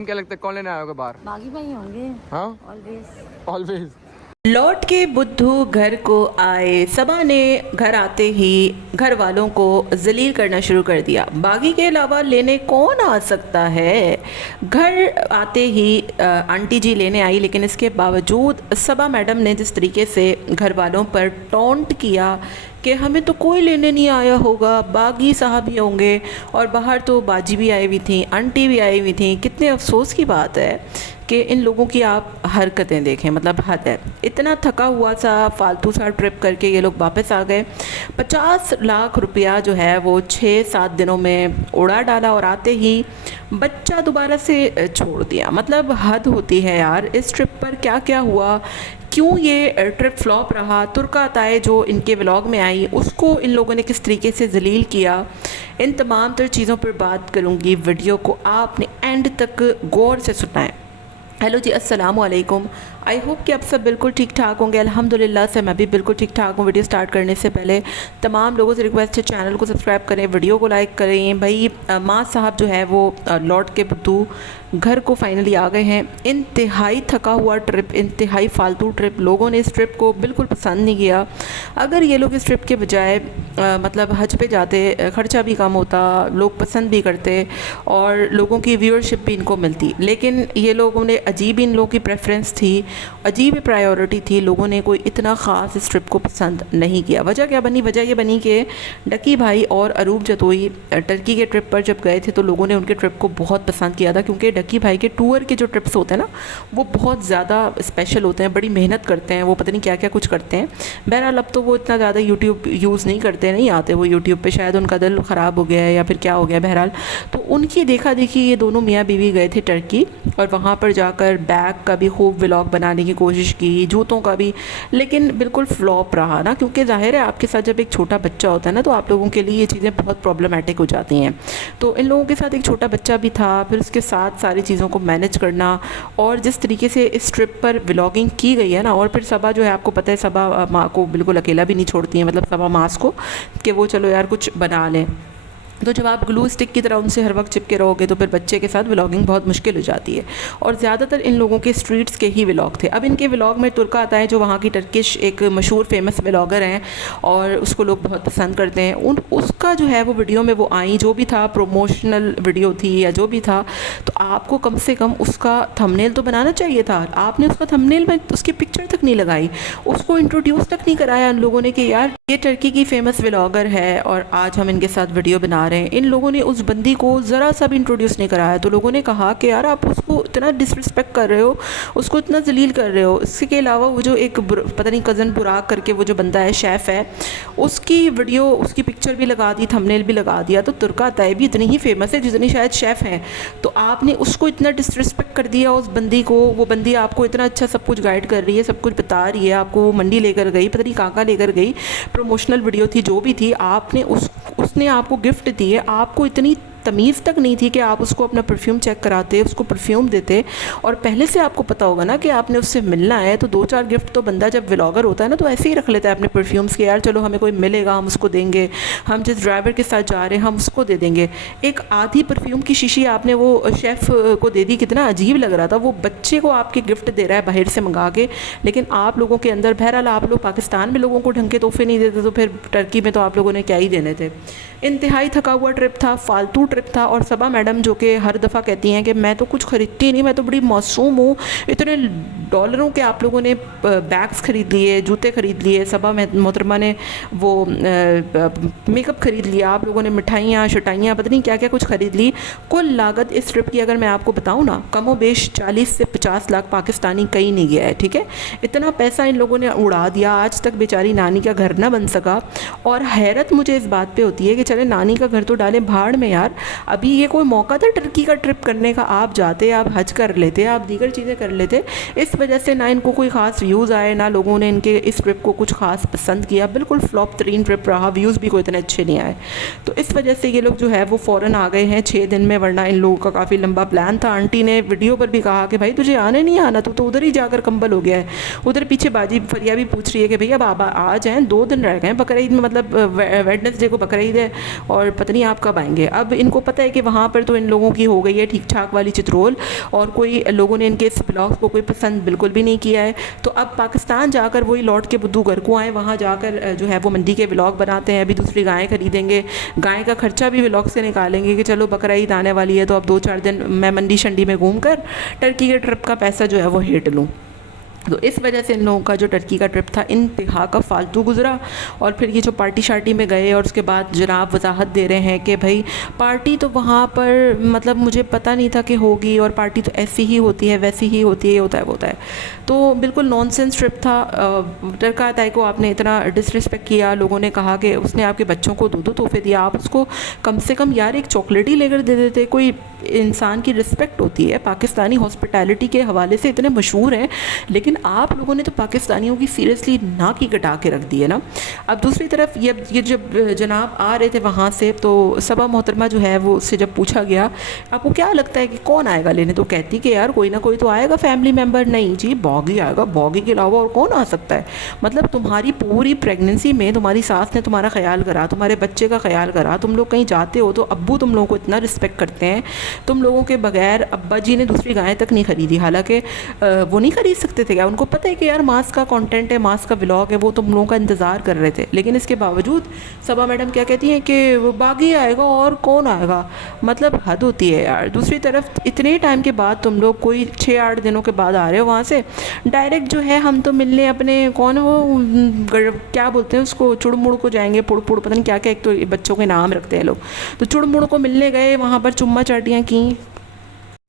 क्या लगता है कौन लेने आए होगे बाहर? बागी भाई होंगे। हाँ ऑलवेज। ऑलवेज। लौट के बुद्धू घर को आए। सबा ने घर आते ही घर वालों को जलील करना शुरू कर दिया। बागी के अलावा लेने कौन आ सकता है? घर आते ही आंटी जी लेने आई, लेकिन इसके बावजूद सबा मैडम ने जिस तरीके से घर वालों पर टॉन्ट किया कि हमें तो कोई लेने नहीं आया होगा, बागी साहब ही होंगे, और बाहर तो बाजी भी आई हुई थी, आंटी भी आई हुई थी। कितने अफसोस की बात है कि इन लोगों की आप हरकतें देखें, मतलब हद है। इतना थका हुआ सा फालतू सा ट्रिप करके ये लोग वापस आ गए। 50 लाख रुपया जो है वो 6-7 दिनों में उड़ा डाला और आते ही बच्चा दोबारा से छोड़ दिया। मतलब हद होती है यार। इस ट्रिप पर क्या क्या हुआ, क्यों ये ट्रिप फ्लॉप रहा, तुर्का ताए जो इनके व्लॉग में आई उसको इन लोगों ने किस तरीके से जलील किया, इन तमाम तर चीज़ों पर बात करूँगी। वीडियो को आपने एंड तक गौर से सुनाएं। हेलो जी, अस्सलाम वालेकुम। आई होप कि आप सब बिल्कुल ठीक ठाक होंगे। अल्हम्दुलिल्लाह से मैं भी बिल्कुल ठीक ठाक हूँ। वीडियो स्टार्ट करने से पहले तमाम लोगों से रिक्वेस्ट है, चैनल को सब्सक्राइब करें, वीडियो को लाइक करें। भाई माँ साहब जो है वो लौट के बुद्धू घर को फाइनली आ गए हैं। इंतहाई थका हुआ ट्रिप, इंतहाई फालतू ट्रिप। लोगों ने इस ट्रिप को बिल्कुल पसंद नहीं किया। अगर ये लोग इस ट्रिप के बजाय मतलब हज पे जाते, ख़र्चा भी कम होता, लोग पसंद भी करते और लोगों की व्यूअरशिप भी इनको मिलती। लेकिन ये लोगों ने अजीब, इन लोगों की प्रेफरेंस थी, अजीब प्रायोरिटी थी। लोगों ने कोई इतना ख़ास इस ट्रिप को पसंद नहीं किया। वजह क्या बनी? वजह ये बनी कि डकी भाई और अरूब जतोई टर्की के ट्रिप पर जब गए थे तो लोगों ने उनके ट्रिप को बहुत पसंद किया था, क्योंकि डकी भाई के टूर के जो ट्रिप्स होते हैं ना वो बहुत ज़्यादा स्पेशल होते हैं, बड़ी मेहनत करते हैं, वो पता नहीं क्या क्या कुछ करते हैं। बहरहाल अब तो वो इतना ज़्यादा यूट्यूब यूज़ नहीं करते, नहीं आते वो यूट्यूब पे, शायद उनका दिल ख़राब हो गया है या फिर क्या हो गया। बहरहाल तो उनकी देखा देखी ये दोनों मियाँ बीवी गए थे टर्की और वहाँ पर जाकर बैग का भी खूब व्लॉग बनाने की कोशिश की, जूतों का भी, लेकिन बिल्कुल फ्लॉप रहा ना। क्योंकि ज़ाहिर है आपके साथ जब एक छोटा बच्चा होता है ना तो आप लोगों के लिए ये चीज़ें बहुत प्रॉब्लमेटिक हो जाती हैं। तो इन लोगों के साथ एक छोटा बच्चा भी था, फिर उसके साथ सारी चीज़ों को मैनेज करना, और जिस तरीके से इस ट्रिप पर व्लॉगिंग की गई है ना, और फिर सबा जो है आपको पता है सबा माँ को बिल्कुल अकेला भी नहीं छोड़ती है, मतलब सबा माँ को कि वो चलो यार कुछ बना लें। तो जब आप ग्लू स्टिक की तरह उनसे हर वक्त चिपके रहोगे तो फिर बच्चे के साथ व्लॉगिंग बहुत मुश्किल हो जाती है। और ज़्यादातर इन लोगों के स्ट्रीट्स के ही व्लॉग थे। अब इनके व्लॉग में तुर्का आता है जो वहाँ की टर्किश एक मशहूर फेमस व्लॉगर हैं और उसको लोग बहुत पसंद करते हैं। उसका जो है वो वीडियो में वो आई, जो भी था प्रोमोशनल वीडियो थी या जो भी था, तो आपको कम से कम उसका थंबनेल तो बनाना चाहिए था। आपने उसका थंबनेल में उसकी पिक्चर तक नहीं लगाई, उसको इंट्रोड्यूस तक नहीं कराया उन लोगों ने कि यार ये टर्की की फ़ेमस व्लॉगर है और आज हम इनके साथ वीडियो बना रहे हैं। इन लोगों ने उस बंदी को ज़रा सा भी इंट्रोड्यूस नहीं कराया। तो लोगों ने कहा कि यार आप उसको इतना डिसरिस्पेक्ट कर रहे हो, उसको इतना जलील कर रहे हो। इसके अलावा वो जो एक पता नहीं कज़न बुराक करके वो जो बंदा है, शेफ़ है, उसकी वीडियो, उसकी पिक्चर भी लगा दी, थंबनेल भी लगा दिया। तो तुर्का ताई भी इतनी ही फेमस है जितनी शायद शेफ़ हैं। तो आपने उसको इतना डिसरिस्पेक्ट कर दिया उस बंदी को। वो बंदी आपको इतना अच्छा सब कुछ गाइड कर रही है, सब कुछ बता रही है, आपको वो मंडी लेकर गई, पता नहीं कहाँ लेकर गई, प्रमोशनल वीडियो थी, जो भी थी। आपने उसने आपको गिफ्ट दी है, आपको इतनी तमीज़ तक नहीं थी कि आप उसको अपना परफ्यूम चेक कराते, उसको परफ्यूम देते, और पहले से आपको पता होगा ना कि आपने उससे मिलना है। तो 2-4 गिफ्ट तो बंदा जब व्लॉगर होता है ना तो ऐसे ही रख लेता है अपने परफ्यूम्स के, यार चलो हमें कोई मिलेगा हम उसको देंगे, हम जिस ड्राइवर के साथ जा रहे हैं हम उसको दे देंगे। एक आधी परफ्यूम की शीशी आपने वो शेफ़ को दे दी, कितना अजीब लग रहा था। वो बच्चे को आपके गिफ्ट दे रहा है बाहर से मंगा के, लेकिन आप लोगों के अंदर, बहरहाल आप लोग पाकिस्तान में लोगों को ढंग के तोहफे नहीं देते तो फिर टर्की में तो आप लोगों ने क्या ही देने थे। इंतहाई थका हुआ ट्रिप था, फालतू ट्रिप था। और सबा मैडम जो कि हर दफ़ा कहती हैं कि मैं तो कुछ ख़रीदती नहीं, मैं तो बड़ी मासूम हूँ, इतने डॉलरों के आप लोगों ने बैग्स ख़रीद लिए, जूते ख़रीद लिए, सबा मोहतरमा ने वो मेकअप ख़रीद लिया, आप लोगों ने मिठाइयाँ शटाइयाँ पता नहीं क्या क्या कुछ ख़रीद ली। कुल लागत इस ट्रिप की अगर मैं आपको बताऊँ ना, कमो बेश 40 से 50 लाख पाकिस्तानी कहीं नहीं गया है, ठीक है। इतना पैसा इन लोगों ने उड़ा दिया, आज तक बेचारी नानी का घर ना बन सका। और हैरत मुझे इस बात पर होती है कि चले नानी का घर तो डालें भाड़ में यार, अभी ये कोई मौका था टर्की का ट्रिप करने का, आप जाते, आप हज कर लेते, आप दीगर चीज़ें कर लेते। इस वजह से ना इनको कोई ख़ास व्यूज़ आए, ना लोगों ने इनके इस ट्रिप को कुछ ख़ास पसंद किया। बिल्कुल फ्लॉप तरीन ट्रिप रहा, व्यूज़ भी कोई इतने अच्छे नहीं आए। तो इस वजह से ये लोग जो है वो फ़ौरन आ गए हैं 6 दिन में, वरना इन लोगों का काफ़ी लंबा प्लान था। आंटी ने वीडियो पर भी कहा कि भाई तुझे आने नहीं आना, तू तो उधर ही जाकर कंबल हो गया है। उधर पीछे बाजी फरिया भी पूछ रही है कि भैया बाबा आ जाएँ, 2 दिन रह गए बकरीद में, मतलब वेडनेसडे को बकरीद है और पता नहीं आप कब आएंगे। अब इन इनको पता है कि वहाँ पर तो इन लोगों की हो गई है ठीक ठाक वाली चित्रोल, और कोई लोगों ने इनके इस ब्लॉग को कोई पसंद बिल्कुल भी नहीं किया है। तो अब पाकिस्तान जाकर वही लौट के बुद्धू घर को आए, वहाँ जाकर जो है वो मंडी के व्लॉग बनाते हैं। अभी दूसरी गायें खरीदेंगे, गाय का खर्चा भी व्लॉग से निकालेंगे कि चलो बकरा ईद आने वाली है तो अब 2-4 दिन मैं मंडी शंडी में घूम कर टर्की के ट्रिप का पैसा जो है वो हेट लूँ। तो इस वजह से इन लोगों का जो टर्की का ट्रिप था इंतहा का फालतू गुजरा। और फिर ये जो पार्टी शार्टी में गए और उसके बाद जनाब वजाहत दे रहे हैं कि भाई पार्टी तो वहाँ पर मतलब मुझे पता नहीं था कि होगी, और पार्टी तो ऐसी ही होती है वैसी ही होती है, ये होता है वो होता है। तो बिल्कुल नॉनसेंस ट्रिप था। टरका ताई को आपने इतना डिसरिस्पेक्ट किया, लोगों ने कहा कि उसने आपके बच्चों को 2-2 तोहफे दिया, आप उसको कम से कम यार एक चॉकलेट ही लेकर दे देते। कोई इंसान की रिस्पेक्ट होती है। पाकिस्तानी हॉस्पिटैलिटी के हवाले से इतने मशहूर हैं, लेकिन आप लोगों ने तो पाकिस्तानियों की सीरियसली ना की कटा के रख दी है ना। अब दूसरी तरफ ये जब जनाब आ रहे थे वहाँ से, तो सबा मोहतरमा जो है वो उससे जब पूछा गया आपको क्या लगता है कि कौन आएगा लेने, तो कहती कि यार कोई ना कोई तो आएगा फैमिली मेम्बर। नहीं जी, बॉगी आएगा, बॉगी के अलावा और कौन आ सकता है। मतलब तुम्हारी पूरी प्रेगनेंसी में तुम्हारी सास ने तुम्हारा ख्याल करा, तुम्हारे बच्चे का ख्याल करा। तुम लोग कहीं जाते हो तो अब्बू तुम लोगों को इतना रिस्पेक्ट करते हैं, तुम लोगों के बगैर अब्बा जी ने दूसरी गाय तक नहीं खरीदी। हालांकि वो नहीं खरीद सकते थे क्या, उनको पता है कि यार मास का कंटेंट है, मास का व्लॉग है, वो तुम लोगों का इंतज़ार कर रहे थे। लेकिन इसके बावजूद सबा मैडम क्या कहती हैं कि वो बागी आएगा और कौन आएगा। मतलब हद होती है यार। दूसरी तरफ इतने टाइम के बाद तुम लोग कोई 6-8 दिनों के बाद आ रहे हो वहाँ से, डायरेक्ट जो है हम तो मिलने अपने कौन वो क्या बोलते हैं उसको, चुड़मुड़ को जाएंगे, पुड़ पुड़ पता नहीं क्या क्या, एक तो बच्चों के नाम रखते हैं लोग। तो चुड़मुड़ को मिलने गए, वहाँ पर चुम्मा चाटियाँ की।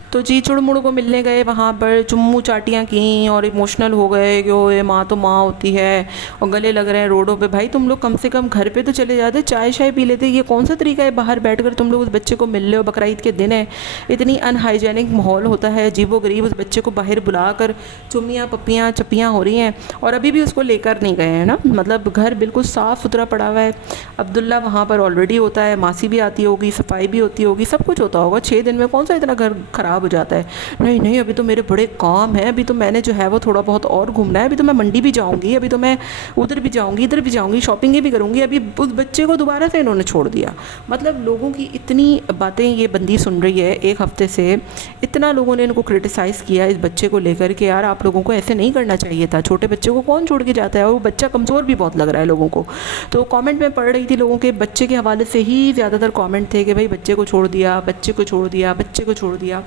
तो जी चुड़मुड़ को मिलने गए, वहाँ पर चुम्मू चाटियाँ की और इमोशनल हो गए कि ओ ये माँ तो माँ होती है, और गले लग रहे हैं रोडों पे। भाई तुम लोग कम से कम घर पे तो चले जाते, चाय शाय पी लेते। ये कौन सा तरीका है बाहर बैठकर तुम लोग उस बच्चे को मिल रहे हो, बकरा ईद के दिन है, इतनी अनहाइजेनिक माहौल होता है, अजीबो गरीब उस बच्चे को बाहर बुलाकर चुम्मियाँ पप्पियाँ चप्पियाँ हो रही हैं, और अभी भी उसको लेकर नहीं गए हैं ना। मतलब घर बिल्कुल साफ़ सुथरा पड़ा हुआ है। अब्दुल्ला वहाँ पर ऑलरेडी होता है, मासी भी आती होगी, सफाई भी होती होगी, सब कुछ होता होगा। 6 दिन में कौन सा इतना घर ख़राब हो जाता है। नहीं नहीं, अभी तो मेरे बड़े काम हैं, अभी तो मैंने जो है वो थोड़ा बहुत और घूमना है, अभी तो मैं मंडी भी जाऊंगी, अभी तो मैं उधर भी जाऊंगी, इधर भी जाऊंगी, शॉपिंग भी करूंगी। अभी उस बच्चे को दोबारा से इन्होंने छोड़ दिया। मतलब लोगों की इतनी बातें ये बंदी सुन रही है एक हफ्ते से, इतना लोगों ने इनको क्रिटिसाइज़ किया इस बच्चे को लेकर कि यार आप लोगों को ऐसे नहीं करना चाहिए था, छोटे बच्चे को कौन छोड़ के जाता है, और वो बच्चा कमज़ोर भी बहुत लग रहा है लोगों को। तो कमेंट में पढ़ रही थी, लोगों के बच्चे के हवाले से ही ज़्यादातर कमेंट थे कि भाई बच्चे को छोड़ दिया, बच्चे को छोड़ दिया, बच्चे को छोड़ दिया।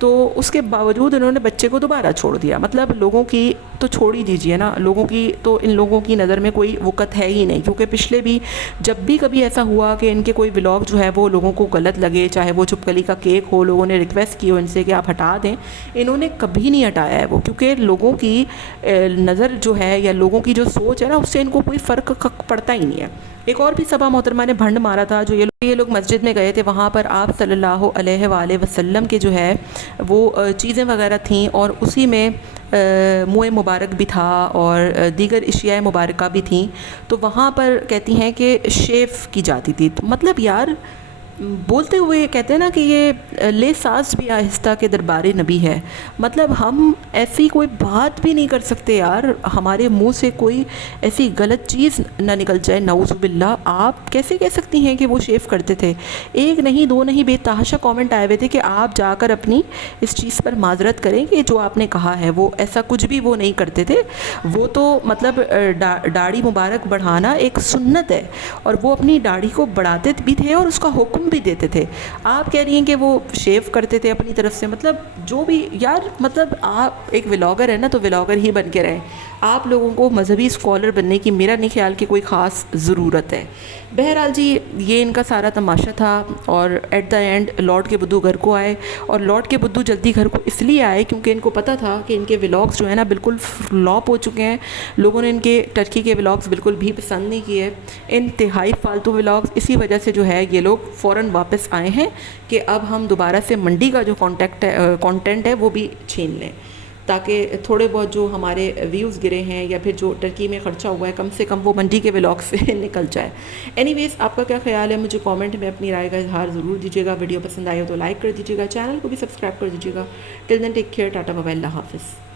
तो उसके बावजूद उन्होंने बच्चे को दोबारा छोड़ दिया। मतलब लोगों की तो छोड़ ही दीजिए ना, लोगों की तो इन लोगों की नज़र में कोई वक़्त है ही नहीं। क्योंकि पिछले भी जब भी कभी ऐसा हुआ कि इनके कोई व्लॉग जो है वो लोगों को गलत लगे, चाहे वो चुपकली का केक हो, लोगों ने रिक्वेस्ट की हो इनसे कि आप हटा दें, इन्होंने कभी नहीं हटाया है वो। क्योंकि लोगों की नज़र जो है या लोगों की जो सोच है ना, उससे इनको कोई फ़र्क पड़ता ही नहीं है। एक और भी सबा मोहतरमा ने भंड मारा था, जो ये लोग मस्जिद में गए थे, वहाँ पर आप सल्लल्लाहु अलैहि वसल्लम के जो है वो चीज़ें वगैरह थीं, और उसी में मुँह मुबारक भी था और दीगर अशिया मुबारका भी थी। तो वहाँ पर कहती हैं कि शेव की जाती थी। तो मतलब यार बोलते हुए कहते हैं ना कि ये ले सास भी आहिस्ता के दरबारे नबी है। मतलब हम ऐसी कोई बात भी नहीं कर सकते यार, हमारे मुंह से कोई ऐसी गलत चीज़ ना निकल जाए, नाउज़ुबिल्लाह। आप कैसे कह सकती हैं कि वो शेव करते थे? एक नहीं दो नहीं, बेतहाशा कमेंट आए हुए थे कि आप जाकर अपनी इस चीज़ पर माजरत करें कि जो आपने कहा है वो ऐसा कुछ भी वो नहीं करते थे। वो तो मतलब दाढ़ी मुबारक बढ़ाना एक सुन्नत है, और वो अपनी दाढ़ी को बढ़ाते भी थे और उसका हुक्म भी देते थे। आप कह रही हैं कि वो शेव करते थे अपनी तरफ से। मतलब जो भी यार, मतलब आप एक व्लॉगर है ना, तो व्लॉगर ही बन के रहें। आप लोगों को मजहबी स्कॉलर बनने की मेरा नहीं ख्याल कि कोई ख़ास ज़रूरत है। बहरहाल जी, ये इनका सारा तमाशा था, और एट द एंड लौट के बुद्धू घर को आए। और लौट के बुद्धू जल्दी घर को इसलिए आए क्योंकि इनको पता था कि इनके व्लॉग्स जो है ना बिल्कुल फ्लॉप हो चुके हैं। लोगों ने इनके टर्की के व्लॉग्स बिल्कुल भी पसंद नहीं किए, इंतहाई फालतू व्लॉग्स। इसी वजह से जो है ये लोग फ़ौरन वापस आए हैं कि अब हम दोबारा से मंडी का जो कंटेंट है वो भी छीन लें, ताकि थोड़े बहुत जो हमारे व्यूज़ गिरे हैं या फिर जो टर्की में ख़र्चा हुआ है कम से कम वो मंडी के व्लॉग से निकल जाए। एनीवेज़, आपका क्या ख्याल है मुझे कमेंट में अपनी राय का इजहार ज़रूर दीजिएगा। वीडियो पसंद आए हो तो लाइक कर दीजिएगा, चैनल को भी सब्सक्राइब कर दीजिएगा। Till then take care, tata bye bye, अल्लाह हाफ़िज़।